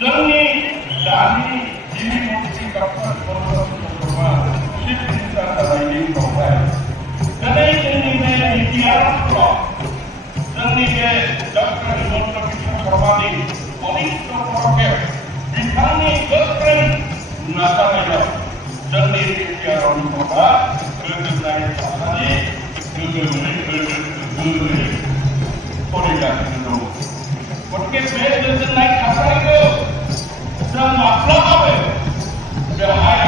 जोंनि दानि गिबि मन्त्रि डक्टर मनमोहन सिंहआ चिफ मिनिस्टार जानायनि उनावहाय दिनै जोंनि बे बिटिआरआव जोंनि बे डक्टर हिमन्त बिश्व शर्मानि बयनिख्रुइ पदक्षेप बिथांनि गोख्रों नाजानायाव जोंनि बिटिआरआव न'खरा गोजोननाय थासारि गोजोनै सोलिगासिनो दं। गतिके बे गोजोननाय थासारिखौ जों माब्लाबाबो बेवहाय